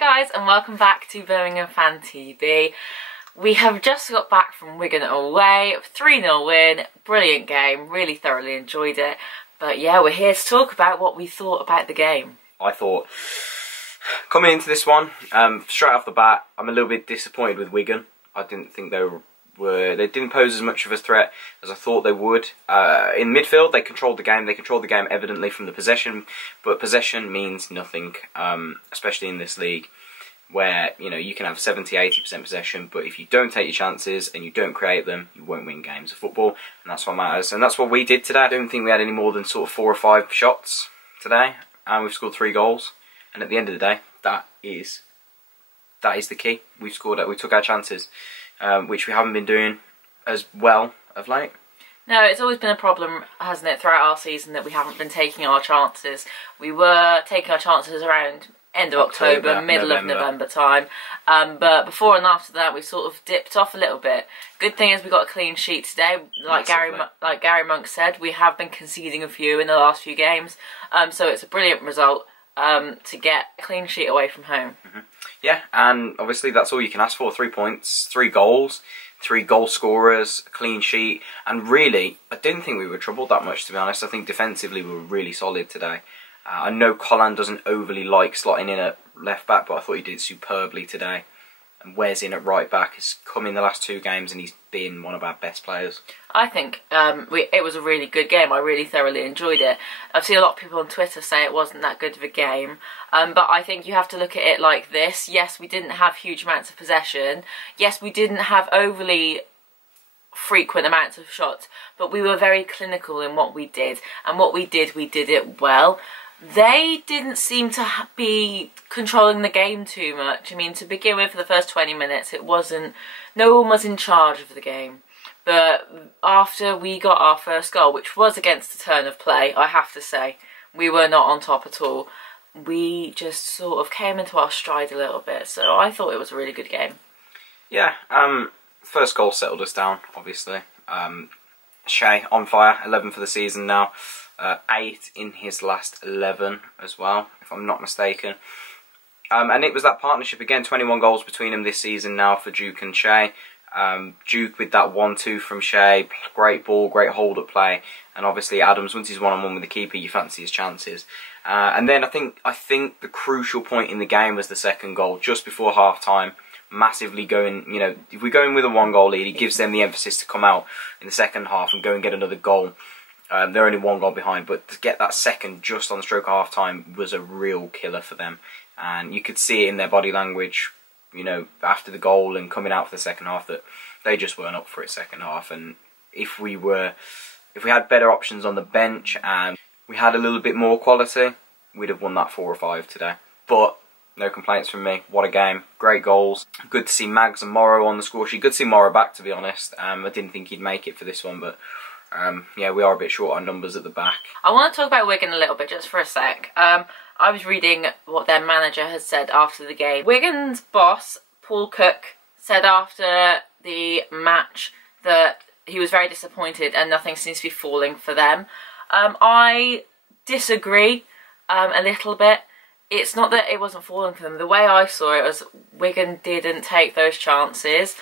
Hi guys and welcome back to Birmingham Fan TV. We have just got back from Wigan away, 3-0 win, brilliant game, really thoroughly enjoyed it. But yeah, we're here to talk about what we thought about the game. I thought, coming into this one, straight off the bat, I'm a little bit disappointed with Wigan. I didn't think they didn't pose as much of a threat as I thought they would. In midfield, they controlled the game. They controlled the game evidently from the possession, but possession means nothing, especially in this league, where you can have 70-80% possession, but if you don't take your chances and you don't create them, you won't win games of football, and that's what matters. And that's what we did today. I don't think we had any more than sort of 4 or 5 shots today, and we've scored 3 goals. And at the end of the day, that is the key. We took our chances, which we haven't been doing as well of late. No, it's always been a problem, hasn't it, throughout our season that we haven't been taking our chances. We were taking our chances around end of October, middle of November time. But before and after that, we sort of dipped off a little bit. Good thing is we got a clean sheet today. Like Gary Monk said, we have been conceding a few in the last few games. So it's a brilliant result to get a clean sheet away from home. Yeah, and obviously that's all you can ask for. 3 points, 3 goals, 3 goal scorers, a clean sheet. And really, I didn't think we were troubled that much, to be honest. I think defensively we were really solid today. I know Colin doesn't overly like slotting in at left back, but I thought he did superbly today. And Wes in at right back has come in the last 2 games and he's been one of our best players. I think it was a really good game. I really thoroughly enjoyed it. I've seen a lot of people on Twitter say it wasn't that good of a game, but I think you have to look at it like this. Yes, we didn't have huge amounts of possession. Yes, we didn't have overly frequent amounts of shots, but we were very clinical in what we did. And what we did it well. They didn't seem to be controlling the game too much. I mean, to begin with, for the first 20 minutes, no one was in charge of the game. But after we got our first goal, which was against the turn of play, I have to say, we were not on top at all. We just sort of came into our stride a little bit. So I thought it was a really good game. Yeah, first goal settled us down, obviously. Shea on fire, 11 for the season now. 8 in his last 11 as well, if I'm not mistaken. And it was that partnership again, 21 goals between them this season now for Duke and Shea. Duke with that 1-2 from Shea, great ball, great hold-up play. And obviously Adams, once he's one-on-one with the keeper, you fancy his chances. And then I think the crucial point in the game was the second goal, just before half-time. Massively going, if we go in with a 1-goal lead, it gives them the emphasis to come out in the second half and go and get another goal. They're only 1 goal behind, but to get that second just on the stroke of half time was a real killer for them. And you could see it in their body language, after the goal and coming out for the second half, that they just weren't up for it second half. And if we had better options on the bench and we had a little bit more quality, we'd have won that 4 or 5 today. But no complaints from me. What a game. Great goals. Good to see Mags and Morrow on the score sheet. Good to see Morrow back, to be honest. I didn't think he'd make it for this one, but yeah, we are a bit short on numbers at the back. I want to talk about Wigan a little bit, just for a sec. I was reading what their manager has said after the game. Wigan's boss, Paul Cook, said after the match that he was very disappointed and nothing seems to be falling for them. I disagree a little bit. It's not that it wasn't falling for them. The way I saw it was Wigan didn't take those chances.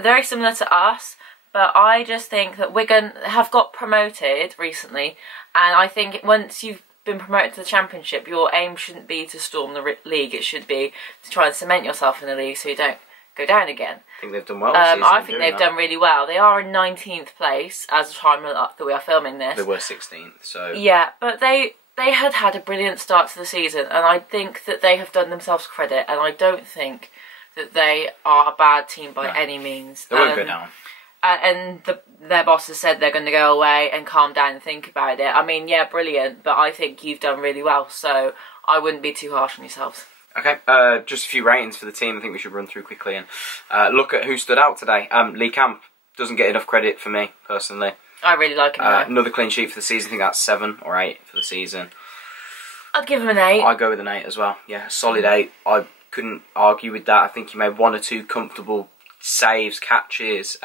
Very similar to us. But I just think that Wigan have got promoted recently, and I think once you've been promoted to the Championship, your aim shouldn't be to storm the league. It should be to try and cement yourself in the league so you don't go down again. I think they've done well this season. I think they've done really well. They are in 19th place as the time that we are filming this. They were 16th, so... Yeah, but they had a brilliant start to the season, and I think that they have done themselves credit, and I don't think that they are a bad team by any means. They won't go down. And their boss has said they're going to go away and calm down and think about it. I mean, yeah, brilliant, but I think you've done really well, so I wouldn't be too harsh on yourselves. Okay, just a few ratings for the team I think we should run through quickly and look at who stood out today. Lee Camp doesn't get enough credit for me, personally. I really like him, though. Another clean sheet for the season. I think that's 7 or 8 for the season. I'd give him an 8. I'd go with an 8 as well. Yeah, solid 8. I couldn't argue with that. I think he made 1 or 2 comfortable saves, catches.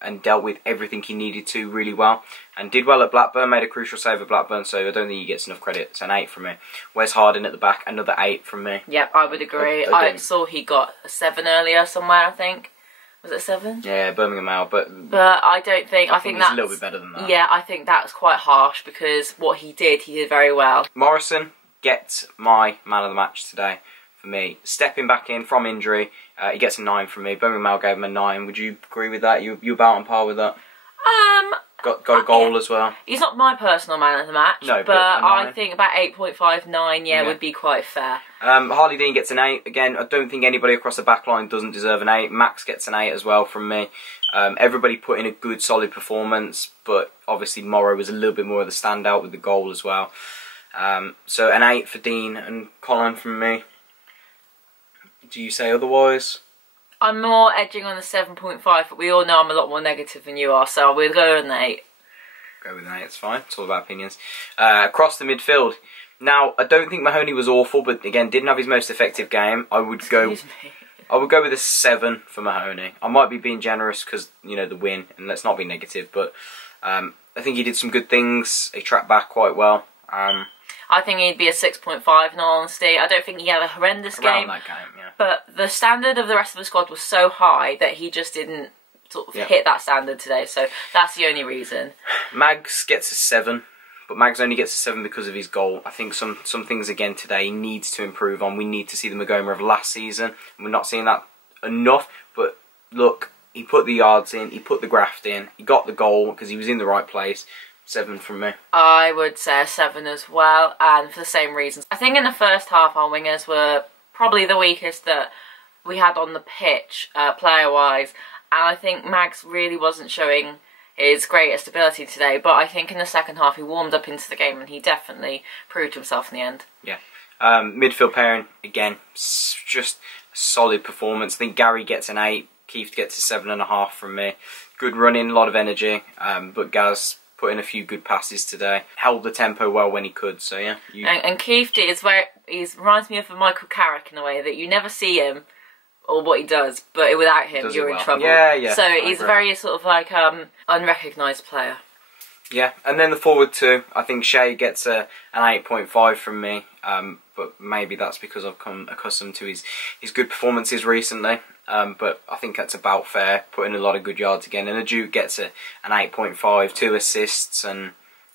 and dealt with everything he needed to really well, and did well at Blackburn, made a crucial save at Blackburn, so I don't think he gets enough credit. It's an 8 from me. Wes Harding at the back, another 8 from me. Yep, I would agree. I saw he got a 7 earlier somewhere, I think. Was it 7? Yeah, Birmingham Mail, but I don't think... I think that's a little bit better than that. Yeah, I think that's quite harsh, because what he did very well. Morrison gets my man of the match today for me. Stepping back in from injury, he gets a 9 from me. Birmingham Mail gave him a 9. Would you agree with that? You about on par with that? Got a goal as well. He's not my personal man of the match, no, but I think about 8.5, 9, yeah, would be quite fair. Harley Dean gets an 8. Again, I don't think anybody across the back line doesn't deserve an 8. Max gets an 8 as well from me. Everybody put in a good, solid performance, but obviously Morrow was a little bit more of the standout with the goal as well. So an 8 for Dean and Colin from me. Do you say otherwise? I'm more edging on the 7.5, but we all know I'm a lot more negative than you are, so we'll go with an 8. Go with an 8, it's fine. It's all about opinions. Across the midfield. Now, I don't think Mahoney was awful, but again, didn't have his most effective game. I would go with a 7 for Mahoney. I might be being generous because, you know, the win, and let's not be negative, but I think he did some good things. He tracked back quite well. I think he'd be a 6.5 in all honesty. I don't think he had a horrendous Around game. that game, yeah. But the standard of the rest of the squad was so high that he just didn't sort of hit that standard today. So that's the only reason. Mags gets a 7, but Mags only gets a 7 because of his goal. I think some things again today he needs to improve on. We need to see the Magoma of last season. We're not seeing that enough. But look, he put the yards in, he put the graft in, he got the goal because he was in the right place. 7 from me. I would say a 7 as well, and for the same reasons. I think in the first half our wingers were probably the weakest that we had on the pitch, player-wise, and I think Mags really wasn't showing his greatest ability today, but I think in the second half he warmed up into the game and he definitely proved himself in the end. Yeah. Midfield pairing, again, just a solid performance. I think Gary gets an 8, Keith gets a 7.5 from me. Good running, a lot of energy, but Gaz put in a few good passes today. Held the tempo well when he could, so yeah. And Keith is where he reminds me of a Michael Carrick in a way that you never see him or what he does, but without him you're in trouble. Yeah. So he's a very sort of like unrecognised player. Yeah, and then the forward two, I think Shea gets an 8.5 from me, but maybe that's because I've come accustomed to his good performances recently. But I think that's about fair, putting a lot of good yards again. And the Duke gets an 8.5, 2 assists, and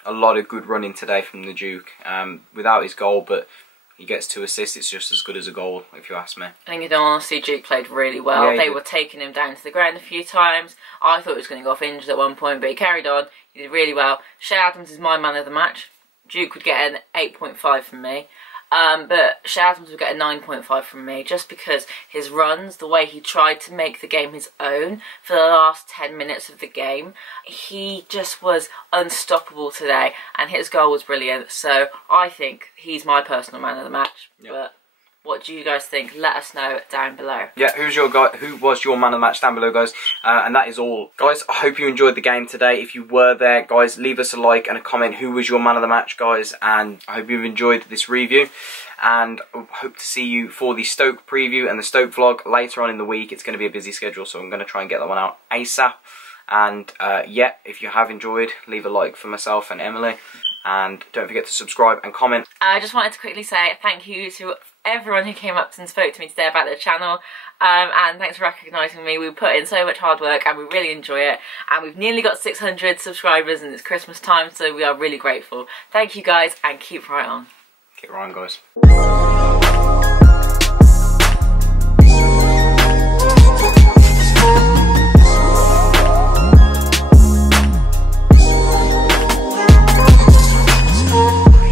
a lot of good running today from the Duke. Without his goal, but he gets 2 assists, it's just as good as a goal, if you ask me. I think, in all honesty, Duke played really well. Yeah, they were taking him down to the ground a few times. I thought he was going to go off injured at one point, but he carried on. He did really well. Shea Adams is my man of the match. Duke would get an 8.5 from me. But Shea Adams would get a 9.5 from me, just because his runs, the way he tried to make the game his own for the last 10 minutes of the game, he just was unstoppable today, and his goal was brilliant. So I think he's my personal man of the match. Yep. But what do you guys think? Let us know down below. Yeah, who was your man of the match down below, guys? And that is all. Guys, I hope you enjoyed the game today. If you were there, guys, leave us a like and a comment. Who was your man of the match, guys? And I hope you've enjoyed this review. And I hope to see you for the Stoke preview and the Stoke vlog later on in the week. It's going to be a busy schedule, so I'm going to try and get that one out ASAP. And yeah, if you have enjoyed, leave a like for myself and Emily. And don't forget to subscribe and comment. I just wanted to quickly say thank you to everyone who came up and spoke to me today about the channel, and thanks for recognising me. We put in so much hard work and we really enjoy it, and we've nearly got 600 subscribers and it's Christmas time, so we are really grateful. Thank you guys, and keep right on. Keep right on, guys.